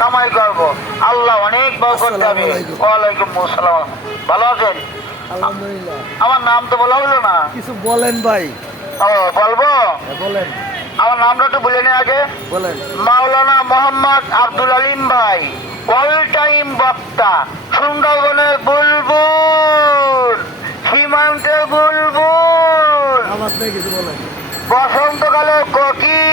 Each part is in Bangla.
কামাই করবো, আল্লাহ অনেক বরকত দেবে। ওয়ালাইকুম আসসালাম। ভালো আছেন? আলহামদুলিল্লাহ। আমার নাম তো বলা হলো না। কিছু বলেন ভাই। ও বলবো, বলেন আমার নামটা তো বলে নি আগে। বলেন। মাওলানা মোহাম্মদ আব্দুল আলিম ভাই, অল টাইম বক্তা, সুন্দরবনের বুলবুল, সীমান্তের বুলবুল, আমার থেকে কিছু বলেন। বসন্তকালে কোকি।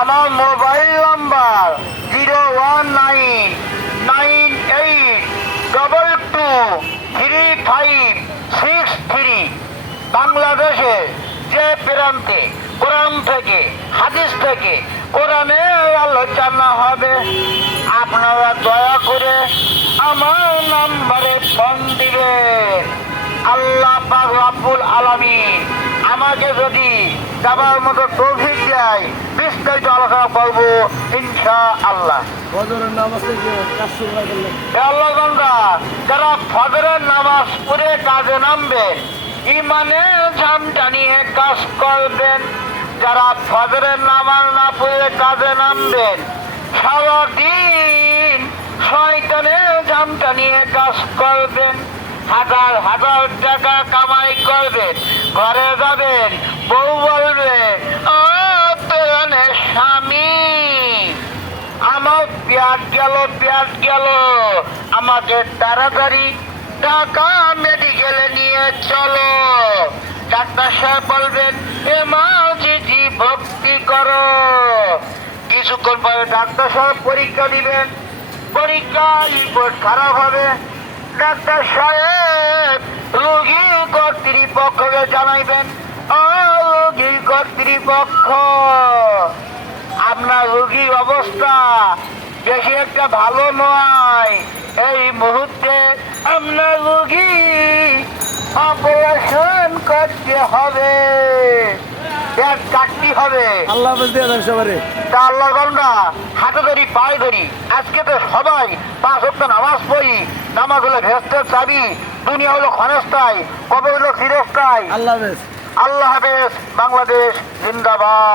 আমার মোবাইল নাম্বার 01998223563। বাংলাদেশে যে প্রান্তে কোরআন থেকে হাদিস থেকে কোরআনের আলোচনা হবে, আপনারা দয়া করে আমার নাম্বারে ফোন দিবেন। আল্লাহ পাক রব্বুল আলামিন আমাকে যদি যাবার মতো তৌফিক দেয়, বিস্তারিত আলোচনা করবো ইনশাআল্লাহ। ফজরের নামাজ থেকে কাজ শুরু করলেন। হে আল্লাহ বান্দা, যারা ফজরের নামাজ পড়ে কাজে নামবেন, ইমানের ঝামটা নিয়ে কাজ করবেন। যারা ফজরের নামাজ না পড়ে কাজে নামবেন, সারাদিন শয়তানের ঝামটা নিয়ে কাজ করবেন। হাজার হাজার টাকা কামাই করবেন, ঘরে যাবেন, বউ বলবে, ও প্রাণের স্বামী, আমার পেট গেল, আমাকে তাড়াতাড়ি টাকা মেডিকেলে নিয়ে চলো। ডাক্তার সাহেব বলবেন, এ মা জি ভক্তি করো। কিছুক্ষণ পরে ডাক্তার সাহেব পরীক্ষা দিবেন, পরীক্ষা রিপোর্ট খারাপ হবে। ডাক্তার সাহেব রোগী কর্তৃপক্ষকে জানাইবেন, ও রোগী কর্তৃপক্ষ, আপনার রোগীর অবস্থা বেশি একটা ভালো নয়, এই মুহূর্তে আপনার রোগী অপারেশন করতে হবে, পেট কাটতে হবে। আল্লাহ হাফেজ দিয়ে দেন সবারে। তা আল্লাহ বান্দা, হাতে ধরি পায়ে ধরি, আজকে তো সবাই 5 ওয়াক্ত নামাজ পড়ি। নামাজ হলো ভেস্টের চাবি, দুনিয়া হলো ক্ষণস্থায়ী, কবে হলো চিরস্থায়ী। আল্লাহ হাফেজ। আল্লাহ হাফেজ। বাংলাদেশ জিন্দাবাদ।